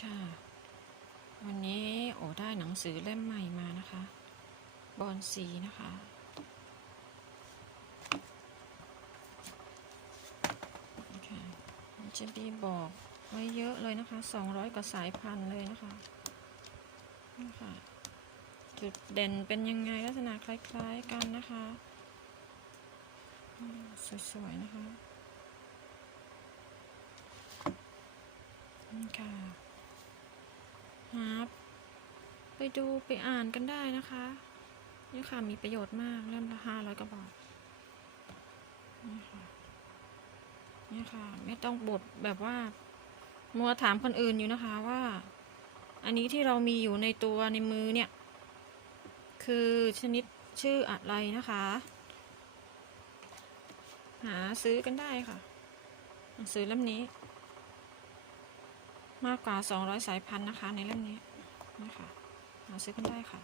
ค่ะวันนี้โอได้หนังสือเล่มใหม่มานะคะ บอลสีนะคะค่ะมันจะมีบอกไว้เยอะเลยนะคะ 200กว่าสายพันธุ์เลยนะคะนี่ค่ะจุดเด่นเป็นยังไงลักษณะคล้ายๆกันนะคะ สวยๆนะคะนี่ค่ะ หาไปดูไปอ่านกันได้นะคะ นี่ค่ะมีประโยชน์มากเล่มละห้าร้อยกว่าบาทนี่ค่ะนี่ค่ะ ไม่ต้องบดแบบว่า มัวถามคนอื่นอยู่นะคะว่า อันนี้ที่เรามีอยู่ในตัวในมือเนี่ย คือชนิดชื่ออะไรนะคะ หาซื้อกันได้ค่ะหนังสือเล่มนี้ มากกว่า 200 สายพันธุ์นะคะ ในเล่มนี้นะคะหาซื้อกันได้ค่ะ